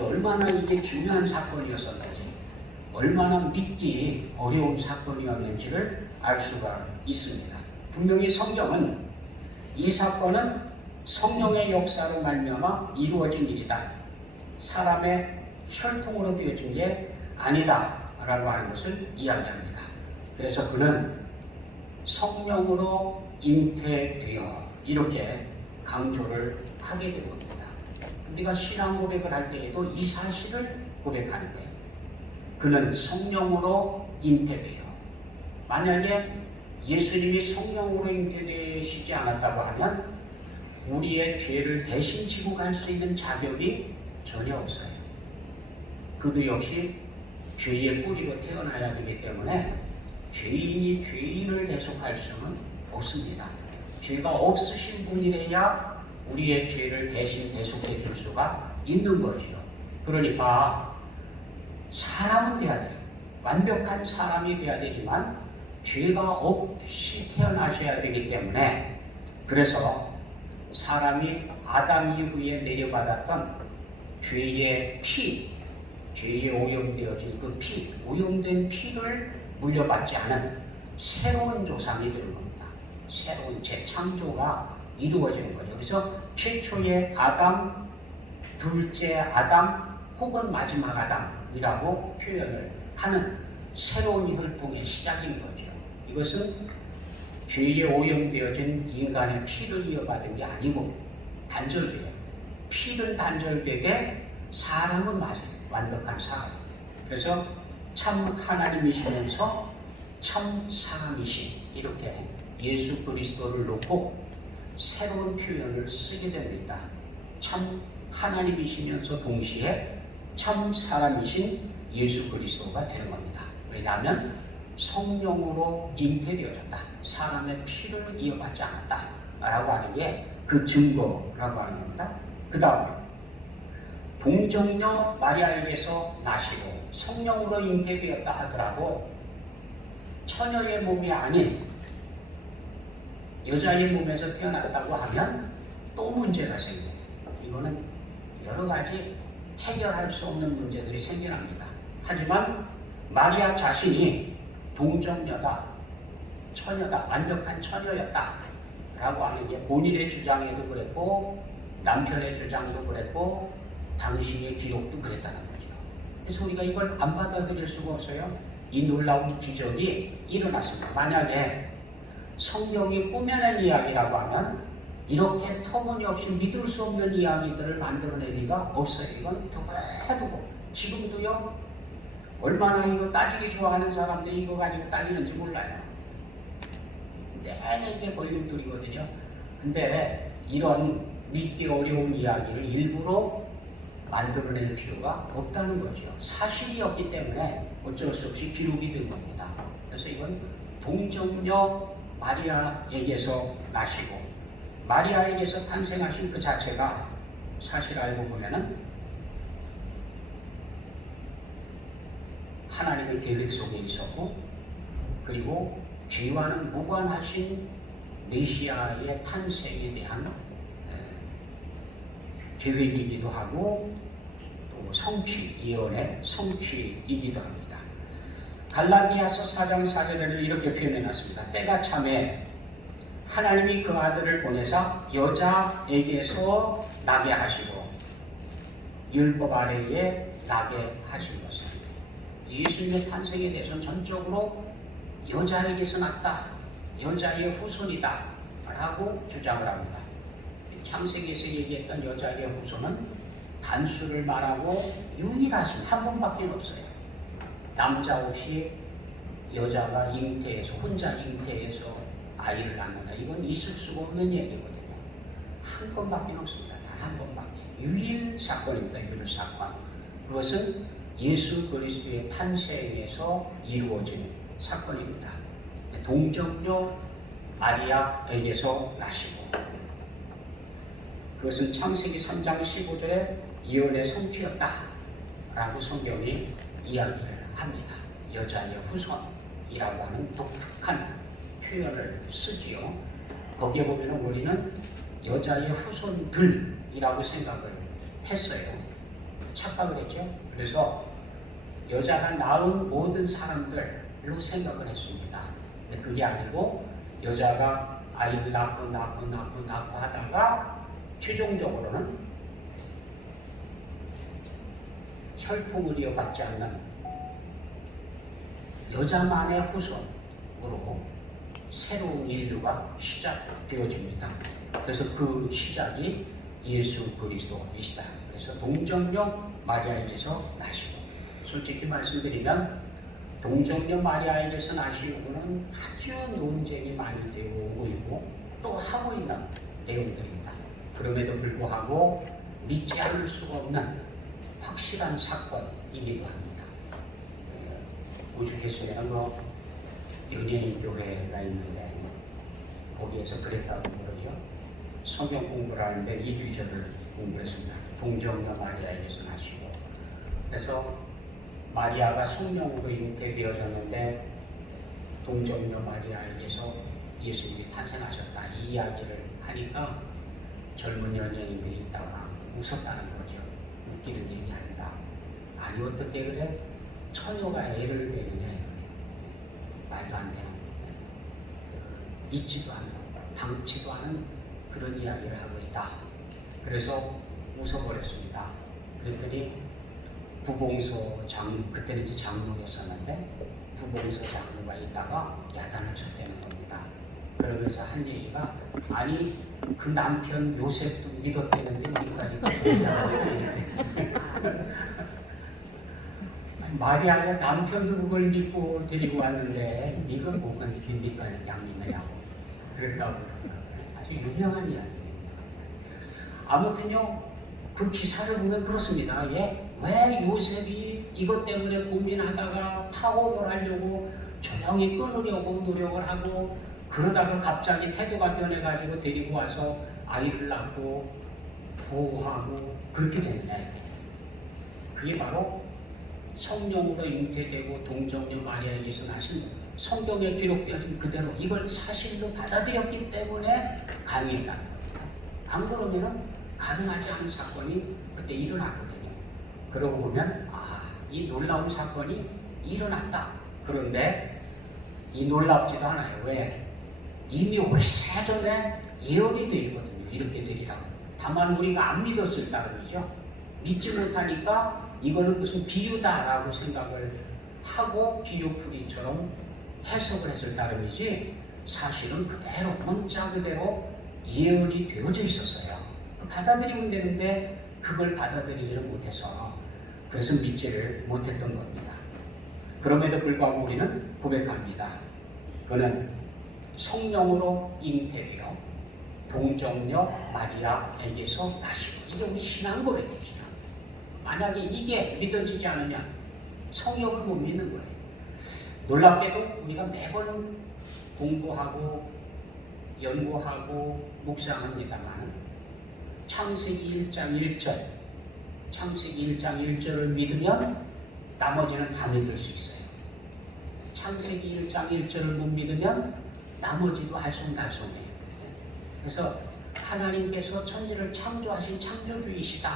얼마나 이게 중요한 사건이었었는지, 얼마나 믿기 어려운 사건이었는지를 알 수가 있습니다. 분명히 성경은 이 사건은 성령의 역사로 말미암아 이루어진 일이다, 사람의 혈통으로 되어진 게 아니다 라고 하는 것을 이야기합니다. 그래서 그는 성령으로 잉태되어 이렇게 강조를 하게 된 겁니다. 우리가 신앙 고백을 할 때에도 이 사실을 고백하는 거예요. 그는 성령으로 잉태되어. 만약에 예수님이 성령으로 잉태되시지 않았다고 하면 우리의 죄를 대신 지고 갈 수 있는 자격이 전혀 없어요. 그도 역시 죄의 뿌리로 태어나야 되기 때문에 죄인이 죄인을 계속할 수는 없습니다. 죄가 없으신 분이래야 우리의 죄를 대신 대속해 줄 수가 있는 거죠. 그러니까 사람은 돼야 돼요. 완벽한 사람이 돼야 되지만 죄가 없이 태어나셔야 되기 때문에, 그래서 사람이 아담 이후에 내려받았던 죄의 피, 죄에 오염되어진 그 피, 오염된 피를 물려받지 않은 새로운 조상이 되는 겁니다. 새로운 재창조가 이루어지는 거죠. 그래서 최초의 아담, 둘째 아담, 혹은 마지막 아담이라고 표현을 하는 새로운 혈통의 시작인 거죠. 이것은 죄에 오염되어진 인간의 피를 이어받은 게 아니고 단절돼요. 피는 단절되게 사람은 맞아요. 완벽한 사람. 그래서 참 하나님이시면서 참 사람이신, 이렇게 예수 그리스도를 놓고 새로운 표현을 쓰게 됩니다. 참 하나님이시면서 동시에 참 사람이신 예수 그리스도가 되는 겁니다. 왜냐하면 성령으로 잉태되어졌다, 사람의 피를 이어받지 않았다 라고 하는 게 그 증거라고 하는 겁니다. 그 다음에 동정녀 마리아에게서 나시고 성령으로 잉태되었다 하더라도 처녀의 몸이 아닌 여자의 몸에서 태어났다고 하면 또 문제가 생겨요. 이거는 여러 가지 해결할 수 없는 문제들이 생겨납니다. 하지만 마리아 자신이 동정녀다, 처녀다, 완벽한 처녀였다 라고 하는 게 본인의 주장에도 그랬고 남편의 주장도 그랬고 당시의 기록도 그랬다는 거죠. 그래서 우리가 이걸 안 받아들일 수가 없어요. 이 놀라운 기적이 일어났습니다. 만약에 성경이 꾸며낸 이야기라고 하면 이렇게 터무니없이 믿을 수 없는 이야기들을 만들어낼 리가 없어요. 이건 두고두고 지금도요, 얼마나 이거 따지기 좋아하는 사람들이 이거 가지고 따지는지 몰라요. 내내 이게 걸림돌이거든요. 근데 이런 믿기 어려운 이야기를 일부러 만들어낼 필요가 없다는 거죠. 사실이었기 때문에 어쩔 수 없이 기록이 된 겁니다. 그래서 이건 동정녀 마리아에게서 나시고 마리아에게서 탄생하신 그 자체가 사실 알고 보면은 하나님의 계획 속에 있었고, 그리고 죄와는 무관하신 메시아의 탄생에 대한 계획이기도 하고 또 성취, 예언의 성취이기도 합니다. 갈라디아서 4장 4절에는 이렇게 표현해놨습니다. 때가 참에 하나님이 그 아들을 보내사 여자에게서 나게 하시고 율법 아래에 나게 하신 것은, 예수님의 탄생에 대해서는 전적으로 여자에게서 났다, 여자의 후손이다 라고 주장을 합니다. 창세기에서 얘기했던 여자의 후손은 단수를 말하고 유일하신 한 번밖에 없어요. 남자 없이 여자가 잉태해서, 혼자 잉태해서 아이를 낳는다, 이건 있을 수가 없는 얘기거든요. 한 번밖에 없습니다. 단 한 번밖에. 유일 사건입니다. 유일 사건. 그것은 예수 그리스도의 탄생에서 이루어진 사건입니다. 동정녀 마리아에게서 나시고, 그것은 창세기 3장 15절에 예언의 성취였다 라고 성경이 이야기를 합니다. 여자의 후손이라고 하는 독특한 표현을 쓰지요. 거기에 보면 우리는 여자의 후손들이라고 생각을 했어요. 착각을 했죠. 그래서 여자가 낳은 모든 사람들로 생각을 했습니다. 근데 그게 아니고 여자가 아이를 낳고 하다가 최종적으로는 혈통을 이어받지 않는 여자만의 후손으로 새로운 인류가 시작되어집니다. 그래서 그 시작이 예수 그리스도이시다. 그래서 동정녀 마리아에게서 나시고, 솔직히 말씀드리면 동정녀 마리아에게서 나시고는 아주 논쟁이 많이 되고 오고 있고 또 하고 있는 내용들입니다. 그럼에도 불구하고 믿지 않을 수가 없는 확실한 사건이기도 합니다. 오죽했으면 연예인 교회가 있는데 거기에서 그랬다고 그러죠. 성경 공부를 하는데 이 구절을 공부했습니다. 동정녀 마리아에게서 나시고, 그래서 마리아가 성령으로 잉태되어졌는데 동정녀 마리아에게서 예수님이 탄생하셨다, 이 이야기를 하니까 젊은 연예인들이 있다가 웃었다는 거죠. 웃기는 얘기 아니다. 아니 어떻게 그래? 처녀가 애를 내느냐 이거예요. 말도 안 되는, 있지도 않은, 당치도 않은 그런 이야기를 하고 있다. 그래서 웃어버렸습니다. 그랬더니 부봉서 그때는 이제 장로였었는데 부봉서 장로가 있다가 야단을 쳤다는 겁니다. 그러면서 한 얘기가, 아니 그 남편 요셉도 믿었다는데 우리까지 마리아가 남편도 그걸 믿고 데리고 왔는데 네가 뭐가 믿니까 양 믿느냐고 그랬다고 그러더라고요. 아주 유명한 이야기예요. 아무튼요, 그 기사를 보면 그렇습니다. 예? 왜 요셉이 이것 때문에 고민하다가 파혼을 하려고 조용히 끊으려고 노력을 하고 그러다가 갑자기 태도가 변해가지고 데리고 와서 아이를 낳고 보호하고 그렇게 되느냐. 그게 바로 성령으로 잉태되고 동정녀 마리아에게서 나신 성경에 기록되어진 그대로 이걸 사실로 받아들였기 때문에 가능했다는 겁니다. 안 그러면 가능하지 않은 사건이 그때 일어났거든요. 그러고 보면 이 놀라운 사건이 일어났다. 그런데 이 놀랍지도 않아요. 왜? 이미 오래전에 예언이 되어 있거든요. 이렇게 되리라고. 다만 우리가 안 믿었을 따름이죠. 믿지 못하니까 이거는 무슨 비유다라고 생각을 하고 비유풀이처럼 해석을 했을 따름이지 사실은 그대로 문자 그대로 예언이 되어져 있었어요. 받아들이면 되는데 그걸 받아들이지를 못해서 그래서 믿지를 못했던 겁니다. 그럼에도 불구하고 우리는 고백합니다. 그는 성령으로 잉태되어 동정녀 마리아에게서 나시고, 이게 우리 신앙 고백이에요. 신앙. 만약에 이게 믿어지지 않으면 성령을 못 믿는 거예요. 놀랍게도 우리가 매번 공부하고 연구하고 묵상합니다만 창세기 1장 1절, 창세기 1장 1절을 믿으면 나머지는 다 믿을 수 있어요. 창세기 1장 1절을 못 믿으면 나머지도 알쏭달쏭해요. 그래서 하나님께서 천지를 창조하신 창조주이시다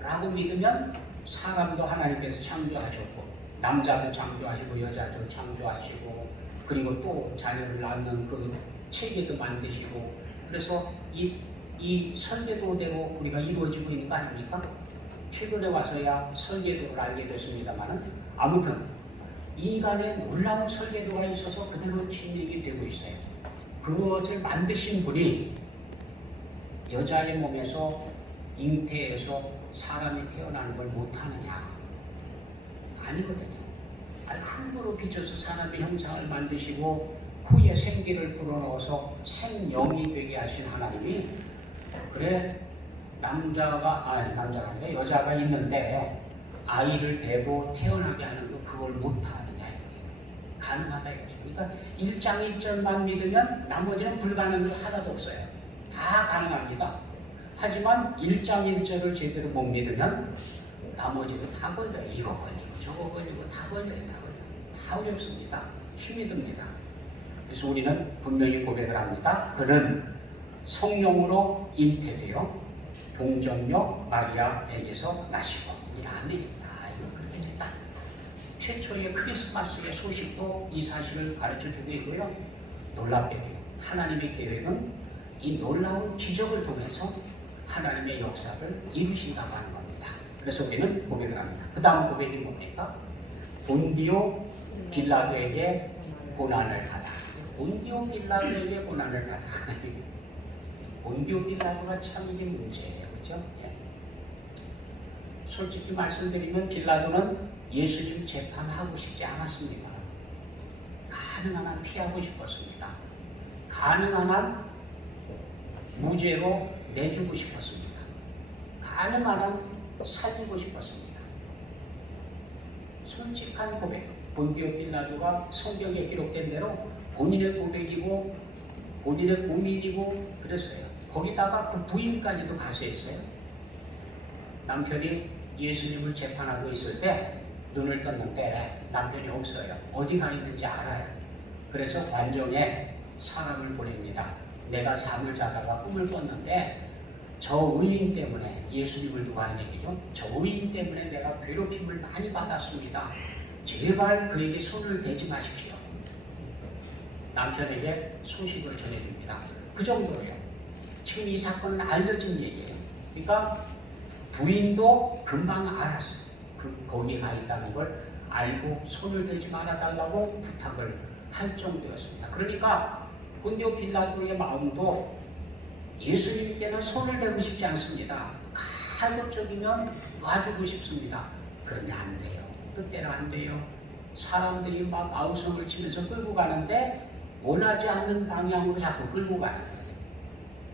라고 믿으면 사람도 하나님께서 창조하셨고 남자도 창조하시고 여자도 창조하시고 그리고 또 자녀를 낳는 그 체계도 만드시고, 그래서 이 설계도대로 우리가 이루어지고 있는 거 아닙니까? 최근에 와서야 설계도를 알게 됐습니다만 아무튼 인간의 놀라운 설계도가 있어서 그대로 진행이 되고 있어요. 그것을 만드신 분이 여자의 몸에서 잉태해서 사람이 태어나는 걸 못하느냐? 아니거든요. 흙으로 빚어서 사람의 형상을 만드시고 코에 생기를 불어넣어서 생명이 되게 하신 하나님이, 그래 남자가 아니라 여자가 있는데 아이를 베고 태어나게 하는 거 그걸 못하느냐 이거예요. 가능하다 이거죠. 그러니까 1장 1절만 믿으면 나머지는 불가능한 게 하나도 없어요. 다 가능합니다. 하지만 1장 1절을 제대로 못 믿으면 나머지도 다 걸려요. 이거 걸리고 저거 걸리고 다 걸려요. 다 어렵습니다. 힘이 듭니다. 그래서 우리는 분명히 고백을 합니다. 그는 성령으로 잉태되어 동정녀 마리아에게서 나시고 우리는 아멘입니다. 이거 그렇게 됐다. 최초의 크리스마스의 소식도 이 사실을 가르쳐주고 있고요. 놀랍게도 하나님의 계획은 이 놀라운 기적을 통해서 하나님의 역사를 이루신다고 하는 겁니다. 그래서 우리는 고백을 합니다. 그 다음 고백이 뭡니까? 본디오 빌라도에게 고난을 받아. 본디오 빌라도에게 고난을 받아. 본디오 빌라도가 참 이게 문제예요. 그렇죠? 예. 솔직히 말씀드리면 빌라도는 예수님 재판하고 싶지 않았습니다. 가능한 한 피하고 싶었습니다. 가능한 한 무죄로 내주고 싶었습니다. 가능한 한 살리고 싶었습니다. 솔직한 고백. 본디오 빌라도가 성경에 기록된 대로 본인의 고백이고 본인의 고민이고 그랬어요. 거기다가 그 부인까지도 가세했어요. 남편이 예수님을 재판하고 있을 때 눈을 떴는데 남편이 없어요. 어디 가 있는지 알아요. 그래서 관정에 사람을 보냅니다. 내가 잠을 자다가 꿈을 꿨는데 저 의인 때문에, 예수님을 두고 하는 얘기죠. 저 의인 때문에 내가 괴롭힘을 많이 받았습니다. 제발 그에게 손을 대지 마십시오. 남편에게 소식을 전해줍니다. 그 정도예요. 지금 이 사건은 알려진 얘기예요. 그러니까 부인도 금방 알았어요. 거기에 가 있다는 걸 알고 손을 대지 말아달라고 부탁을 할 정도였습니다. 그러니까 본디오 빌라도의 마음도 예수님께는 손을 대고 싶지 않습니다. 가급적이면 놔주고 싶습니다. 그런데 안 돼요. 뜻대로 안 돼요. 사람들이 막 아우성을 치면서 끌고 가는데 원하지 않는 방향으로 자꾸 끌고 가는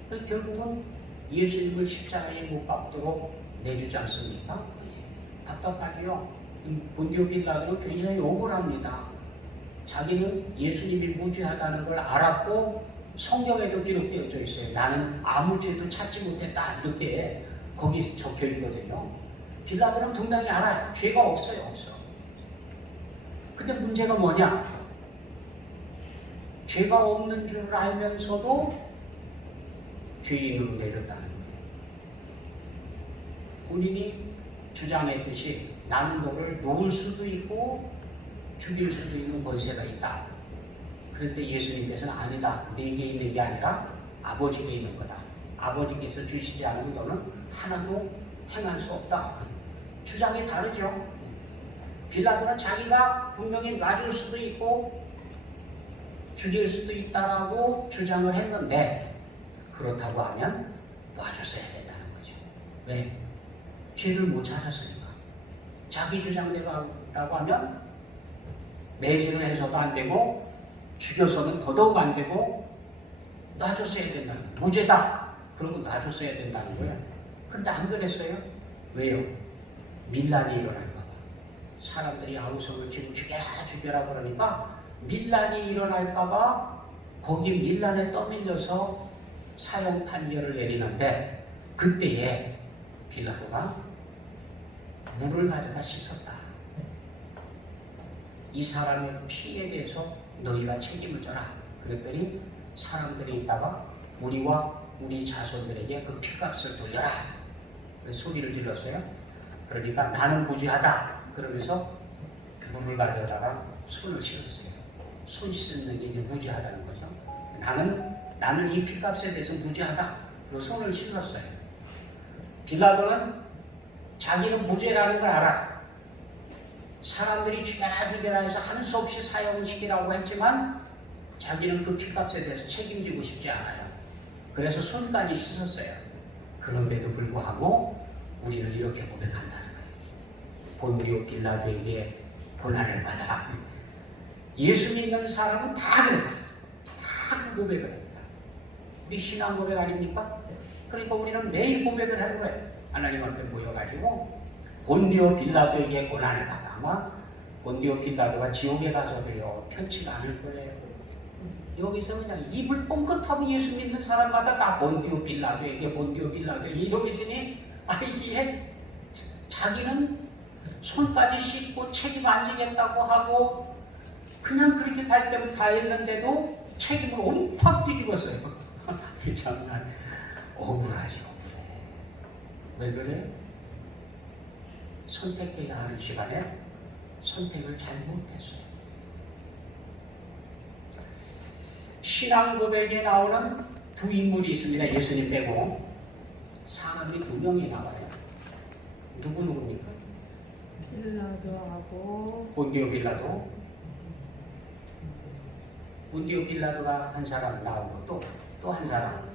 거예요. 결국은 예수님을 십자가에 못 박도록 내주지 않습니까? 답답하지요. 본디오 빌라도는 굉장히 억울합니다. 자기는 예수님이 무죄하다는 걸 알았고 성경에도 기록되어져 있어요. 나는 아무 죄도 찾지 못했다. 이렇게 거기 적혀 있거든요. 빌라도는 분명히 알아요. 죄가 없어요. 없어. 근데 문제가 뭐냐? 죄가 없는 줄 알면서도 죄인으로 내렸다는 거예요. 본인이 주장했듯이 나는 너를 놓을 수도 있고 죽일 수도 있는 권세가 있다. 그런데 예수님께서는 아니다. 네게 있는 게 아니라 아버지께 있는 거다. 아버지께서 주시지 않은 너는 하나도 행할 수 없다. 주장이 다르죠. 빌라도는 자기가 분명히 놔줄 수도 있고 죽일 수도 있다라고 주장을 했는데 그렇다고 하면 놔줬어야 된다는 거죠. 왜? 죄를 못 찾았으니까. 자기 주장대로라고 하면 매질을 해서도 안 되고 죽여서는 더더욱 안 되고 놔줬어야 된다는 거예요. 무죄다. 그러고 놔줬어야 된다는 거예요. 근데 안 그랬어요. 왜요? 밀란이 일어날까 봐. 사람들이 아우성을 치고 죽여라 그러니까 밀란이 일어날까 봐 거기 밀란에 떠밀려서 사형 판결을 내리는데 그때에 빌라도가 물을 가져다 씻었다. 이 사람의 피에 대해서 너희가 책임을 져라. 그랬더니 사람들이 있다가 우리와 우리 자손들에게 그 피값을 돌려라. 그래서 소리를 질렀어요. 그러니까 나는 무죄하다. 그러면서 물을 가져다가 손을 씻었어요. 손 씻는 게 이제 무죄하다는 거죠. 나는 이 피값에 대해서 무죄하다. 그리고 손을 씻었어요. 빌라도는 자기는 무죄라는 걸 알아. 사람들이 죽여라 해서 할 수 없이 사형을 시키라고 했지만 자기는 그 피값에 대해서 책임지고 싶지 않아요. 그래서 손까지 씻었어요. 그런데도 불구하고 우리는 이렇게 고백한다는 거예요. 본디오 빌라도에게 고난을 받아. 예수 믿는 사람은 다 그랬다. 다 그 고백을 했다. 우리 신앙 고백 아닙니까? 그러니까 우리는 매일 고백을 하는 거예요. 하나님 앞에 모여가지고 본디오 빌라도에게 고난을 받아. 아마 본디오 빌라도가 지옥에 가서도요 편치가 않을 거예요. 여기서 그냥 입을 뻥끗하고 예수 믿는 사람마다 다 본디오 빌라도에게 이러고 있으니 이게 자기는 손까지 씻고 책임 안 지겠다고 하고 그냥 그렇게 발뺌을 다 했는데도 책임을 온팍 뒤집었어요. 이 참나 억울하지 억울해. 왜 그래? 선택해야 하는 시간에 선택을 잘 못했어요. 신앙 고백에 나오는 두 인물이 있습니다. 예수님 빼고 사람이 두 명이 나와요. 누구입니까? 빌라도하고 본디오 빌라도. 본디오 빌라도가 한 사람 나오고 또 한 사람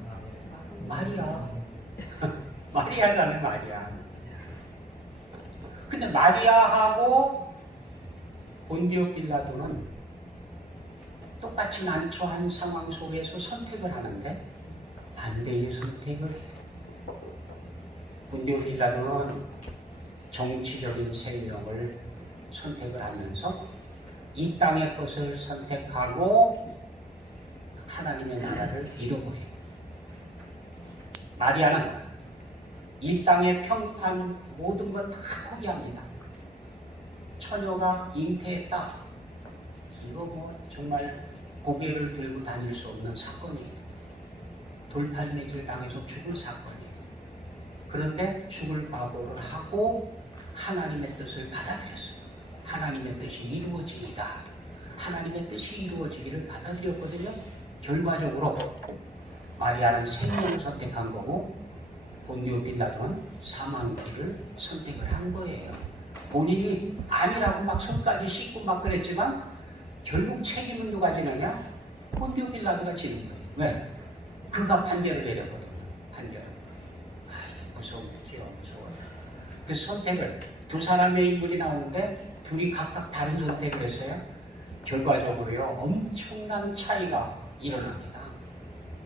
마리아. 마리아잖아요, 마리아. 근데 마리아하고 본디오 빌라도는 똑같이 난처한 상황 속에서 선택을 하는데 반대의 선택을 해요. 본디오 빌라도는 정치적인 생명을 선택을 하면서 이 땅의 것을 선택하고 하나님의 나라를 잃어버려요. 마리아는 이 땅의 평판 모든 것 다 포기합니다. 처녀가 잉태했다. 이거 뭐 정말 고개를 들고 다닐 수 없는 사건이에요. 돌팔매질 당해서 죽을 사건이에요. 그런데 죽을 각오를 하고 하나님의 뜻을 받아들였어요. 하나님의 뜻이 이루어지이다. 하나님의 뜻이 이루어지기를 받아들였거든요. 결과적으로 마리아는 생명을 선택한 거고 본디오 빌라도는 사망의 길을 선택을 한 거예요. 본인이 아니라고 막 손까지 씻고 막 그랬지만 결국 책임은 누가 지느냐? 본디오 빌라도가 지는 거예요. 왜? 그가 판결을 내렸거든요. 판결을. 무서웠지요. 무서워요. 그 선택을 두 사람의 인물이 나오는데 둘이 각각 다른 선택을 했어요. 결과적으로요 엄청난 차이가 일어납니다.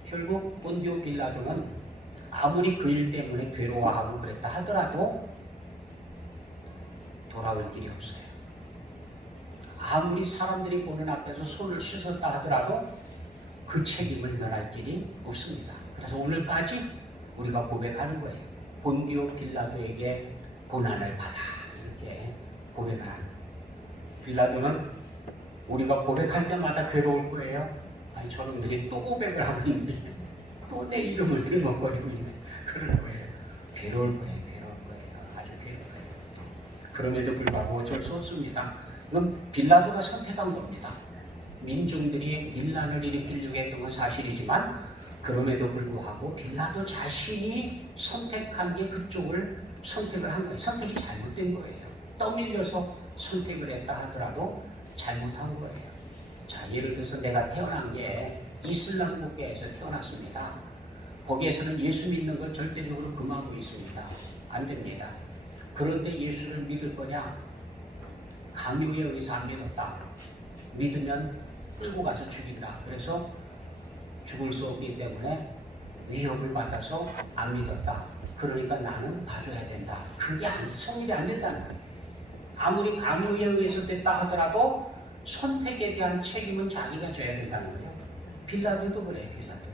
결국 본디오 빌라도는 아무리 그 일 때문에 괴로워하고 그랬다 하더라도 돌아올 길이 없어요. 아무리 사람들이 보는 앞에서 손을 씻었다 하더라도 그 책임을 면할 길이 없습니다. 그래서 오늘까지 우리가 고백하는 거예요. 본디오 빌라도에게 고난을 받아 이렇게 고백하는. 빌라도는 우리가 고백할 때마다 괴로울 거예요. 아니 저놈들이 또 고백을 하고 있는데 또 내 이름을 들먹거리고 있네. 그럴 거예요. 괴로울 거예요. 괴로울 거예요. 아주 괴로울 거예요. 그럼에도 불구하고 어쩔 수 없습니다. 그건 빌라도가 선택한 겁니다. 민중들이 밀란을 일으키려고 했던 건 사실이지만 그럼에도 불구하고 빌라도 자신이 선택한 게 그쪽을 선택을 한 거예요. 선택이 잘못된 거예요. 떠밀려서 선택을 했다 하더라도 잘못한 거예요. 자, 예를 들어서 내가 태어난 게 이슬람 국가에서 태어났습니다. 거기에서는 예수 믿는 걸 절대적으로 금하고 있습니다. 안 됩니다. 그런데 예수를 믿을 거냐? 강요에 의해서 안 믿었다. 믿으면 끌고 가서 죽인다. 그래서 죽을 수 없기 때문에 위협을 받아서 안 믿었다. 그러니까 나는 봐줘야 된다. 그게 성립이 안 된다는 거예요. 아무리 강요에 의해서 됐다 하더라도 선택에 대한 책임은 자기가 져야 된다는 거예요. 빌라도도 그래요. 빌라도도.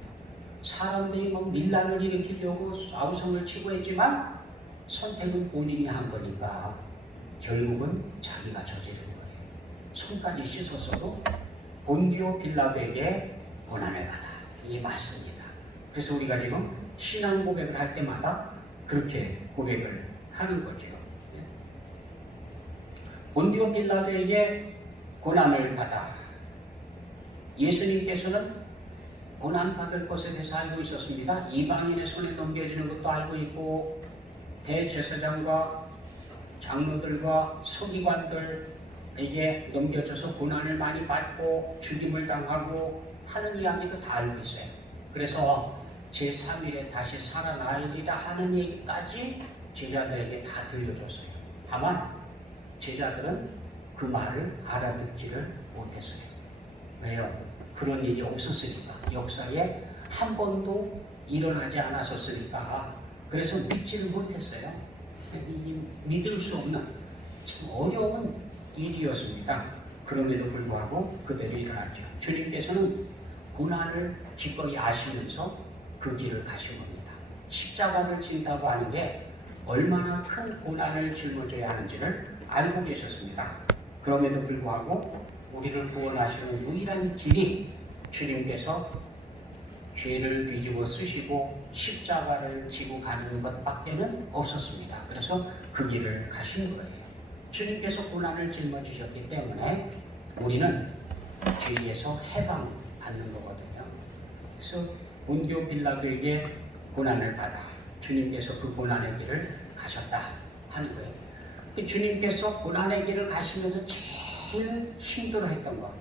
사람들이 막 밀란을 일으키려고 아우성을 치고 했지만 선택은 본인이 한 거니까 결국은 자기가 저지른 거예요. 손까지 씻었어도 본디오 빌라도에게 고난을 받아. 이게 맞습니다. 그래서 우리가 지금 신앙 고백을 할 때마다 그렇게 고백을 하는 거죠. 본디오 빌라도에게 고난을 받아. 예수님께서는 고난받을 것에 대해서 알고 있었습니다. 이방인의 손에 넘겨지는 것도 알고 있고 대제사장과 장로들과 서기관들에게 넘겨져서 고난을 많이 받고 죽임을 당하고 하는 이야기도 다 알고 있어요. 그래서 제3일에 다시 살아나리라 하는 얘기까지 제자들에게 다 들려줬어요. 다만 제자들은 그 말을 알아듣지를 못했어요. 왜요? 그런 일이 없었으니까. 역사에 한 번도 일어나지 않았었으니까. 그래서 믿지를 못했어요. 믿을 수 없는 참 어려운 일이었습니다. 그럼에도 불구하고 그대로 일어났죠. 주님께서는 고난을 기꺼이 아시면서 그 길을 가신 겁니다. 십자가를 진다고 하는 게 얼마나 큰 고난을 짊어져야 하는지를 알고 계셨습니다. 그럼에도 불구하고 우리를 구원하시는 유일한 길이 주님께서 죄를 뒤집어 쓰시고 십자가를 지고 가는 것밖에는 없었습니다. 그래서 그 길을 가신 거예요. 주님께서 고난을 짊어지셨기 때문에 우리는 죄에서 해방받는 거거든요. 그래서 본디오 빌라도에게 고난을 받아 주님께서 그 고난의 길을 가셨다 하는 거예요. 주님께서 고난의 길을 가시면서 제일 힘들어했던 것,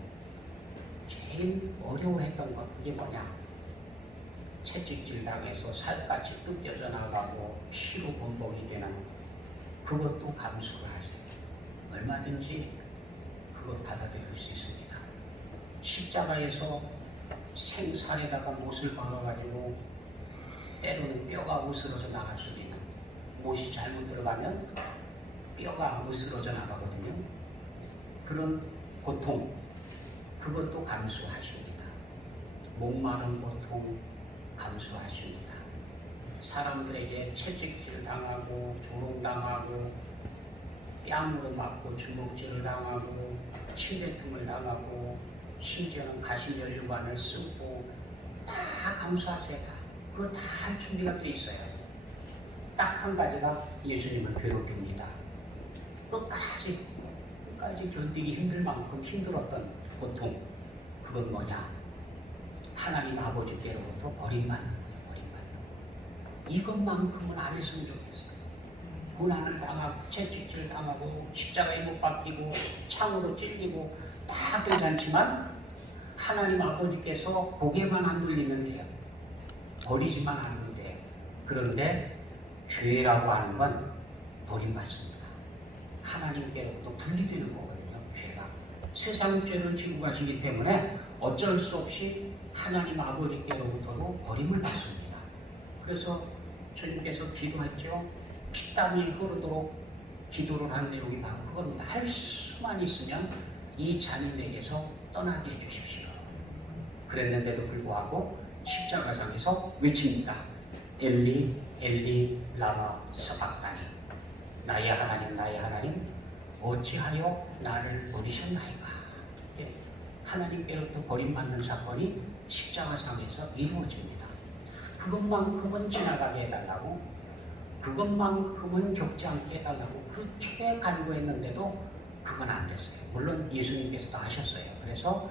제일 어려워했던 것, 그게 뭐냐? 채찍질 당해서 살갗이 뜯겨져 나가고 피로 범벅이 되는 그것도 감수를 하세요. 얼마든지 그걸 받아들일 수 있습니다. 십자가에서 생살에다가 못을 박아가지고 때로는 뼈가 으스러져 나갈 수도 있는, 못이 잘못 들어가면 뼈가 으스러져 나가거든요. 그런 고통, 그것도 감수하십니다. 목마른 고통 감수하십니다. 사람들에게 채찍질 당하고 조롱당하고 뺨으로 맞고 주먹질을 당하고 침뱉음을 당하고 심지어는 가시면류관을 쓰고 다 감수하세요. 다. 그거 다 할 준비가 돼 있어요. 딱 한 가지가 예수님을 괴롭힙니다. 끝까지 견디기 힘들 만큼 힘들었던 고통, 그건 뭐냐? 하나님 아버지께로부터 버림받는 거예요. 버림받는 거. 이것만큼은 안 했으면 좋겠어요. 고난을 당하고 채찍질 당하고 십자가에 못 박히고 창으로 찔리고 다 괜찮지만 하나님 아버지께서 고개만 안 돌리면 돼요. 버리지만 않으면 돼요. 그런데 죄라고 하는 건 버림받습니다. 하나님께로부터 분리되는 거거든요. 죄가. 세상 죄를 지고 가시기 때문에 어쩔 수 없이 하나님 아버지께로부터도 버림을 받습니다. 그래서 주님께서 기도했죠. 피땀이 흐르도록 기도를 한 내용이 바로 그겁니다. 할 수만 있으면 이 잔이 내게서 떠나게 해주십시오. 그랬는데도 불구하고 십자가상에서 외칩니다. 엘리 엘리 라마 사박다니, 나의 하나님 나의 하나님 어찌하여 나를 버리셨나이까. 하나님께로부터 버림받는 사건이 십자가상에서 이루어집니다. 그것만큼은 지나가게 해달라고, 그것만큼은 겪지 않게 해달라고 그렇게 간구했는데도 그건 안 됐어요. 물론 예수님께서도 하셨어요. 그래서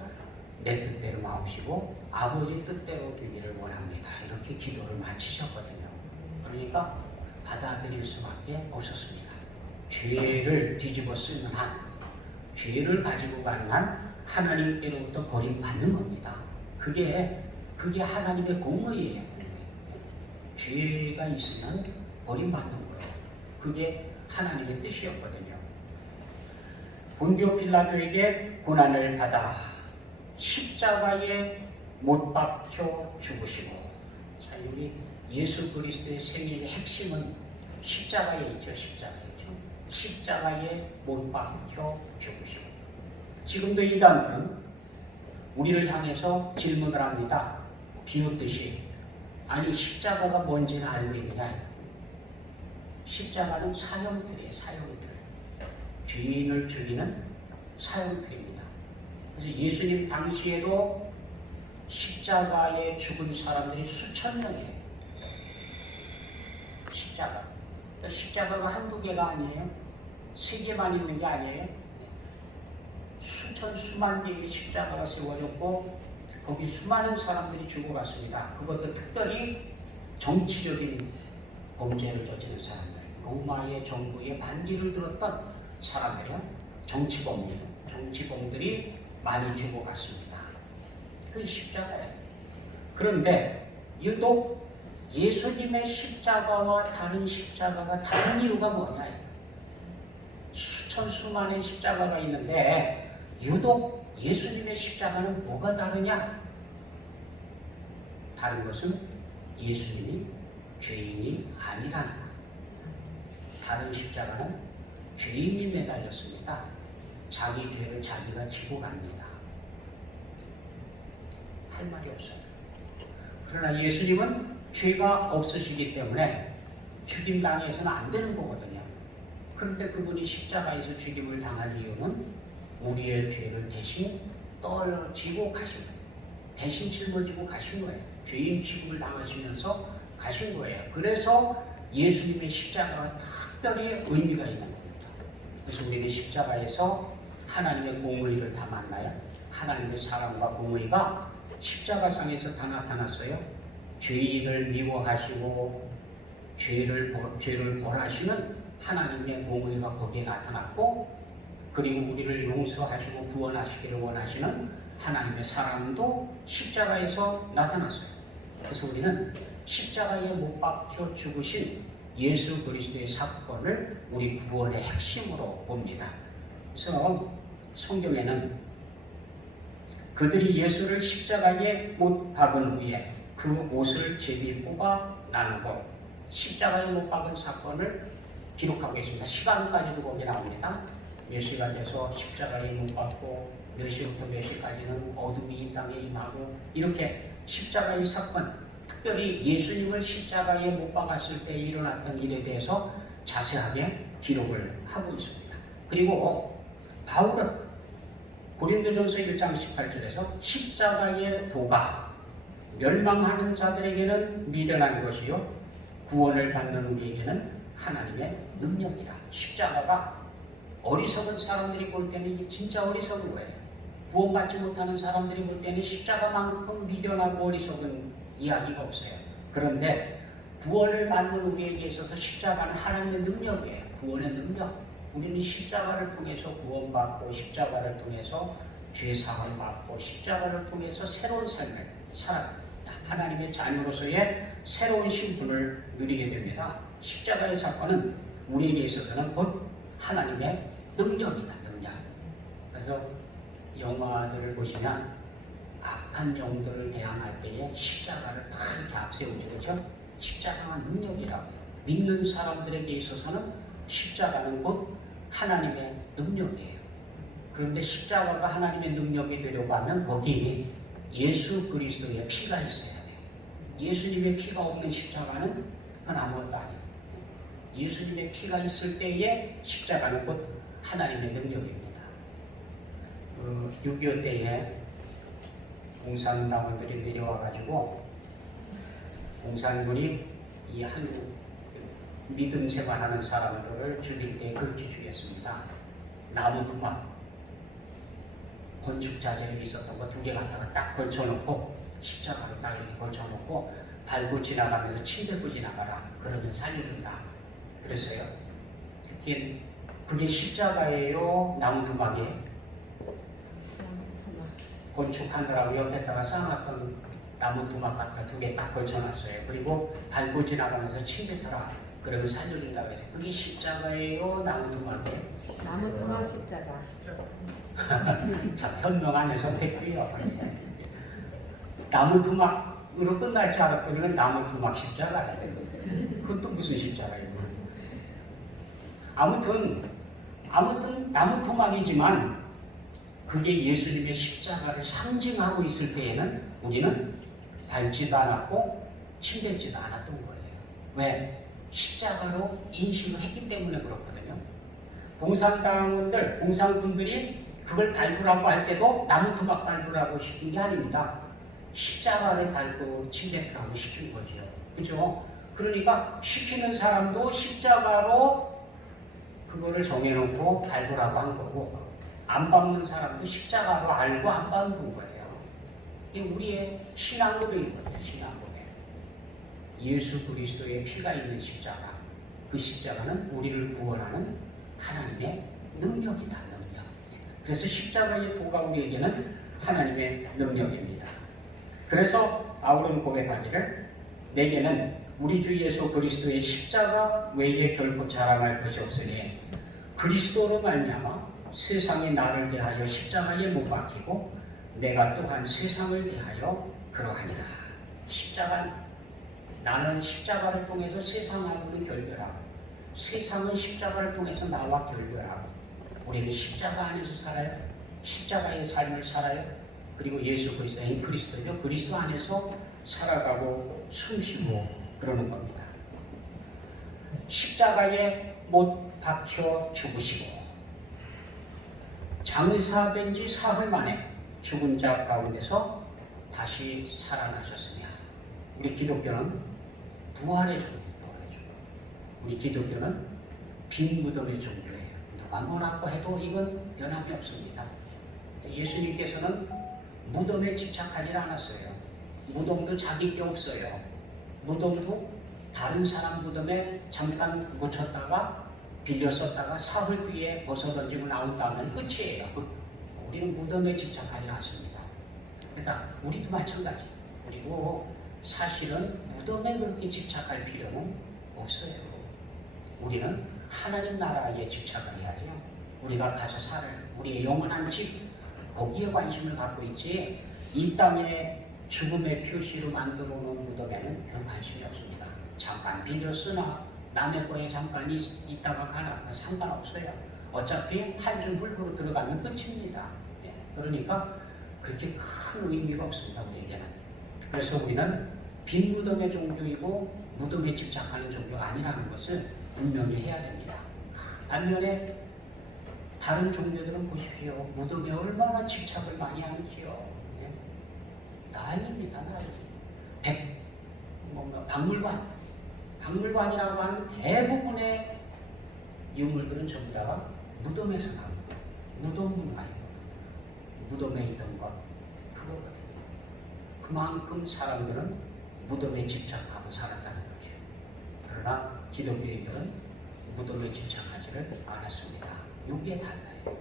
내 뜻대로 마옵시고 아버지 뜻대로 되기를 원합니다. 이렇게 기도를 마치셨거든요. 그러니까 받아들일 수밖에 없었습니다. 죄를 뒤집어 쓰는 한, 죄를 가지고 가는 한 하나님께로부터 버림받는 겁니다. 그게 하나님의 공의예요. 죄가 있으면 버림받는 거예요. 그게 하나님의 뜻이었거든요. 본디오 빌라도에게 고난을 받아 십자가에 못 박혀 죽으시고, 자, 우리 예수 그리스도의 생애의 핵심은 십자가에 있죠. 십자가에 있죠. 십자가에 못 박혀 죽으시고, 지금도 이단들은 우리를 향해서 질문을 합니다. 비웃듯이, 아니 십자가가 뭔지는 알고 있느냐? 십자가는 사형틀이에요. 사형틀. 죄인을 죽이는 사형틀입니다. 그래서 예수님 당시에도 십자가에 죽은 사람들이 수천 명이에요. 십자가. 십자가가 한두 개가 아니에요. 세 개만 있는 게 아니에요. 수만 개의 십자가가 세워졌고 거기 수많은 사람들이 죽어갔습니다. 그것도 특별히 정치적인 범죄를 저지른 사람들, 로마의 정부의 반기를 들었던 사람들이요. 정치범들이 많이 죽어갔습니다. 그게 십자가예요. 그런데 유독 예수님의 십자가와 다른 십자가가 다른 이유가 뭐냐? 수많은 십자가가 있는데 유독 예수님의 십자가는 뭐가 다르냐? 다른 것은 예수님이 죄인이 아니라는 거예요. 다른 십자가는 죄인이 매달렸습니다. 자기 죄를 자기가 지고 갑니다. 할 말이 없어요. 그러나 예수님은 죄가 없으시기 때문에 죽임당해서는 안 되는 거거든요. 그런데 그분이 십자가에서 죽임을 당할 이유는 우리의 죄를 대신 떨어지고 가신 거예요. 대신 짊어지고 가신 거예요. 죄인 취급을 당하시면서 가신 거예요. 그래서 예수님의 십자가가 특별히 의미가 있는 겁니다. 그래서 우리는 십자가에서 하나님의 공의를 다 만나요. 하나님의 사랑과 공의가 십자가상에서 다 나타났어요. 죄인을 미워하시고 죄를 벌하시는 하나님의 공의가 거기에 나타났고, 그리고 우리를 용서하시고 구원하시기를 원하시는 하나님의 사랑도 십자가에서 나타났어요. 그래서 우리는 십자가에 못 박혀 죽으신 예수 그리스도의 사건을 우리 구원의 핵심으로 봅니다. 그래서 성경에는 그들이 예수를 십자가에 못 박은 후에 그 옷을 제비 뽑아 나누고 십자가에 못 박은 사건을 기록하고 있습니다. 시간까지도 거기 나옵니다. 몇 시가 돼서 십자가에 못 박고 몇 시부터 몇 시까지는 어둠이 이 땅에 임하고, 이렇게 십자가의 사건, 특별히 예수님을 십자가에 못 박았을 때 일어났던 일에 대해서 자세하게 기록을 하고 있습니다. 그리고 바울은 고린도전서 1장 18절에서 십자가의 도가 멸망하는 자들에게는 미련한 것이요 구원을 받는 우리에게는 하나님의 능력이다. 십자가가 어리석은 사람들이 볼 때는 이게 진짜 어리석은 거예요. 구원받지 못하는 사람들이 볼 때는 십자가만큼 미련하고 어리석은 이야기가 없어요. 그런데 구원을 받는 우리에게 있어서 십자가는 하나님의 능력이에요. 구원의 능력. 우리는 십자가를 통해서 구원받고 십자가를 통해서 죄사함을 받고 십자가를 통해서 새로운 삶을 살아갑니다. 하나님의 자녀로서의 새로운 신분을 누리게 됩니다. 십자가의 사건은 우리에게 있어서는 곧 하나님의 능력이다. 능력. 그래서 영화들을 보시면 악한 영들을 대항할 때에 십자가를 다 이렇게 앞세우죠. 그렇죠? 십자가가 능력이라고요. 믿는 사람들에게 있어서는 십자가는 곧 하나님의 능력이에요. 그런데 십자가가 하나님의 능력이 되려고 하면 거기에 예수 그리스도의 피가 있어야 돼요. 예수님의 피가 없는 십자가는 그건 아무것도 아니에요. 예수님의 피가 있을 때에 십자가는 곧 하나님의 능력입니다. 6.25 때에 공산당원들이 내려와가지고 공산군이 이 한국 믿음 생활하는 사람들을 죽일 때 그렇게 죽였습니다. 나무 두막 건축 자재에 있었던 거 2개 갖다가 딱 걸쳐놓고 십자가로 딱 이렇게 걸쳐놓고 밟고 지나가면서 침 뱉고 지나가라. 그러면 살려준다. 그랬어요. 그게 십자가예요? 나무 두막이에요? 건축하느라고 옆에다가 쌓아놨던 나무 두막 갖다 2개 딱 걸쳐놨어요. 그리고 밟고 지나가면서 침 뱉어라. 그러면 살려준다 그래서 그게 십자가예요? 나무 두막이에요? 나무 토막 십자가. 참 현명 안에 선택돼요. 나무 두막으로 끝날 줄 알았더니 나무 두막 십자가다. 그것도 무슨 십자가예요? 아무튼 나무 토막이지만 그게 예수님의 십자가를 상징하고 있을 때에는 우리는 밟지도 않았고 침뱉지도 않았던 거예요. 왜? 십자가로 인식을 했기 때문에 그렇거든요. 공산군들이 그걸 밟으라고 할 때도 나무 토막 밟으라고 시킨 게 아닙니다. 십자가를 밟고 침뱉으라고 시킨 거죠. 그죠? 그러니까 시키는 사람도 십자가로 그거를 정해놓고 밟으라고 한 거고, 안 밟는 사람도 십자가로 알고 안 밟는 거예요. 이게 우리의 신앙 고백이거든요. 신앙 고백. 예수 그리스도의 피가 있는 십자가. 그 십자가는 우리를 구원하는 하나님의 능력이다. 능력. 그래서 십자가의 도가 우리에게는 하나님의 능력입니다. 그래서 바울은 고백하기를 내게는 우리 주 예수 그리스도의 십자가 외에 결코 자랑할 것이 없으니 그리스도로 말미암아 세상이 나를 대하여 십자가에 못 박히고 내가 또한 세상을 대하여 그러하니라. 나는 십자가를 통해서 세상하고는 결별하고 세상은 십자가를 통해서 나와 결별하고 우리는 십자가 안에서 살아요. 십자가의 삶을 살아요. 그리고 예수 그리스도인 그리스도죠. 그리스도 안에서 살아가고 숨쉬고 그러는 겁니다. 십자가에 못 박혀 죽으시고 장사된 지 사흘 만에 죽은 자 가운데서 다시 살아나셨으냐. 우리 기독교는 부활의 종교예요. 부활의 종교. 우리 기독교는 빈 무덤의 종교예요. 누가 뭐라고 해도 이건 변함이 없습니다. 예수님께서는 무덤에 집착하지 않았어요. 무덤도 자기 게 없어요. 무덤도 다른 사람 무덤에 잠깐 묻혔다가 빌려 썼다가 사흘 뒤에 벗어던지고 나온 다음엔 끝이에요. 우리는 무덤에 집착하지 않습니다. 그래서 우리도 마찬가지. 우리도 사실은 무덤에 그렇게 집착할 필요는 없어요. 우리는 하나님 나라에 집착을 해야죠. 우리가 가서 살 우리의 영원한 집, 거기에 관심을 갖고 있지, 이 땅에 죽음의 표시로 만들어 놓은 무덤에는 별 관심이 없습니다. 잠깐 빌려 쓰나 남의 거에 잠깐 있다가 가나 상관없어요. 어차피 한 줌 불구로 들어가면 끝입니다. 그러니까 그렇게 큰 의미가 없습니다. 우리에게는. 그래서 우리는 빈 무덤의 종교이고 무덤에 집착하는 종교가 아니라는 것을 분명히 해야 됩니다. 반면에 다른 종교들은 보십시오. 무덤에 얼마나 집착을 많이 하는지요. 난리입니다. 난리. 박물관이라고 하는 대부분의 유물들은 전부 다가 무덤에서 나온 거예요. 무덤 문화이거든요. 무덤에 있던 것 그거거든요. 그만큼 사람들은 무덤에 집착하고 살았다는 거죠. 그러나 기독교인들은 무덤에 집착하지를 않았습니다. 여기에 달라요.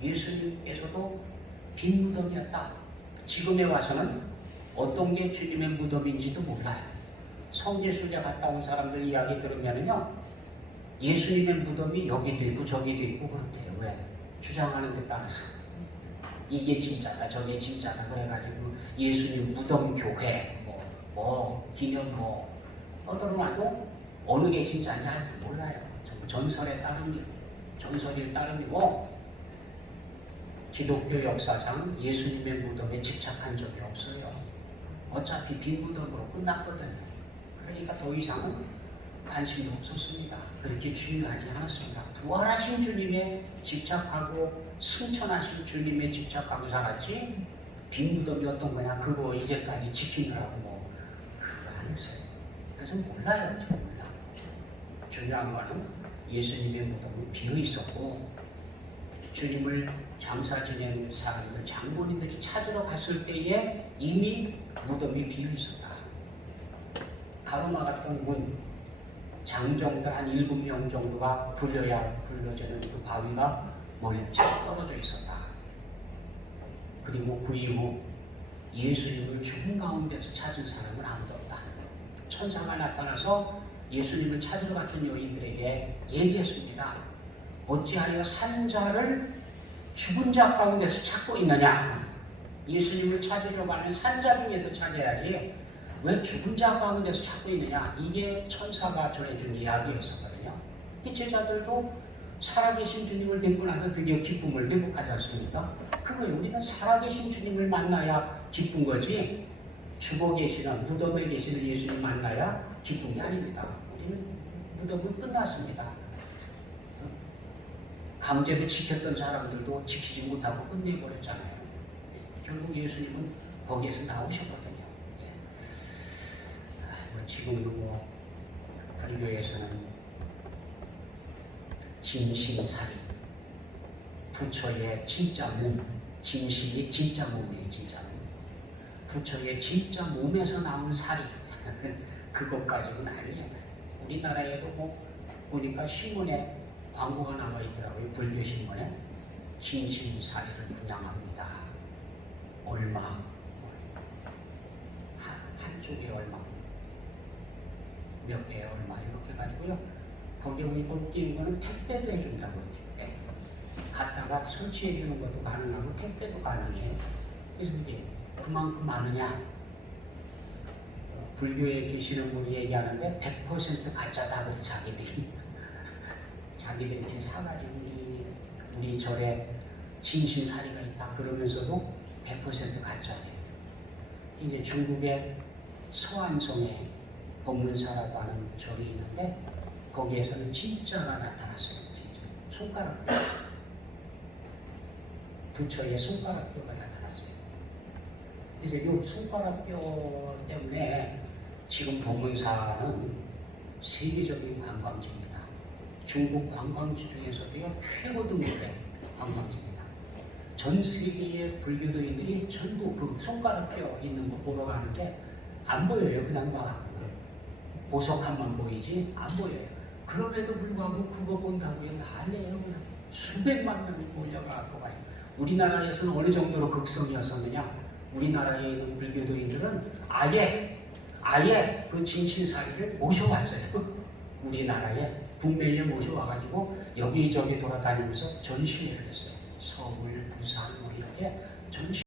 예수님께서도 빈 무덤이었다. 지금에 와서는 어떤 게 주님의 무덤인지도 몰라요. 성지순례 갔다 온 사람들 이야기 들으면요, 예수님의 무덤이 여기도 있고 저기도 있고 그렇대요. 왜? 주장하는 데 따라서 이게 진짜다 저게 진짜다 그래가지고 예수님 무덤 교회 기념 떠들어놔도 어느 게 진짜인지 아직도 몰라요. 전설일 따름이고 기독교 역사상 예수님의 무덤에 집착한 적이 없어요. 어차피 빈 무덤으로 끝났거든요. 그러니까 더 이상은 관심도 없었습니다. 그렇게 중요하지 않았습니다. 부활하신 주님에 집착하고 승천하신 주님에 집착하고 살았지, 빈 무덤이 어떤 거냐 그거 이제까지 지키느라고 그거 안 했어요. 그래서 몰라요. 저 몰라. 중요한 거는 예수님의 무덤은 비어 있었고 주님을 장사 지낸 사람들, 장본인들이 찾으러 갔을 때에 이미 무덤이 비어 있었다. 가로막았던 문, 장정들 한 7명 정도가 불려지는 그 바위가 멀찍 떨어져 있었다. 그리고 그 이후 예수님을 죽은 가운데서 찾은 사람은 아무도 없다. 천사가 나타나서 예수님을 찾으러 갔던 여인들에게 얘기했습니다. 어찌하여 산 자를 죽은 자 가운데서 찾고 있느냐? 예수님을 찾으려고 하면 산자 중에서 찾아야지 왜 죽은 자 가운데서 찾고 있느냐? 이게 천사가 전해준 이야기였었거든요. 이 제자들도 살아계신 주님을 뵙고 나서 드디어 기쁨을 회복하지 않습니까? 그거예요. 우리는 살아계신 주님을 만나야 기쁜 거지, 죽어 계시는 무덤에 계시는 예수님 만나야 기쁜 게 아닙니다. 우리는 무덤은 끝났습니다. 강제로 지켰던 사람들도 지키지 못하고 끝내버렸잖아요. 결국 예수님은 거기에서 나오셨거든요. 지금도 불교에서는 진신살인, 부처의 진짜 몸, 진신이 진짜 몸이에요. 진짜 몸. 부처의 진짜 몸에서 나온 살이 그것 가지고 난리야. 우리나라에도 보니까 신문에 광고가 나와 있더라고요. 불교 신문에 진신살이를 분양합니다. 얼마, 한쪽에 얼마, 몇 배에 얼마 이렇게 가지고요. 거기에 보니까 웃기는 거는 택배도 해준다고. 택배 갔다가 설치해 주는 것도 가능하고 택배도 가능해요. 그래서 이게 그만큼 많으냐? 불교에 계시는 분이 얘기하는데 100% 가짜다 그래. 자기들끼리 사가지고 우리 절에 진신살이가 있다 그러면서도 100% 가짜예요. 이제 중국의 서안성에 법문사라고 하는 절이 있는데 거기에서는 진짜가 나타났어요. 진짜 손가락뼈, 부처의 손가락뼈가 나타났어요. 그래서 이 손가락뼈 때문에 지금 봉은사는 세계적인 관광지입니다. 중국 관광지 중에서도요 최고 등급의 관광지입니다. 전 세계의 불교도인들이 전부 그 손가락뼈 있는 거 보러 가는데 안 보여요. 그냥 막 보석함만 보이지 안 보여요. 그럼에도 불구하고 그거 본다고요 난리예요. 그냥 수백만 명이 몰려가고 가요. 우리나라에서는 어느 정도로 극성이었었느냐? 우리나라에 있는 불교도인들은 아예 그 진신사리를 모셔왔어요. 우리나라에 국내에 모셔와가지고 여기저기 돌아다니면서 전시회를 했어요. 서울, 부산 뭐 이렇게 전시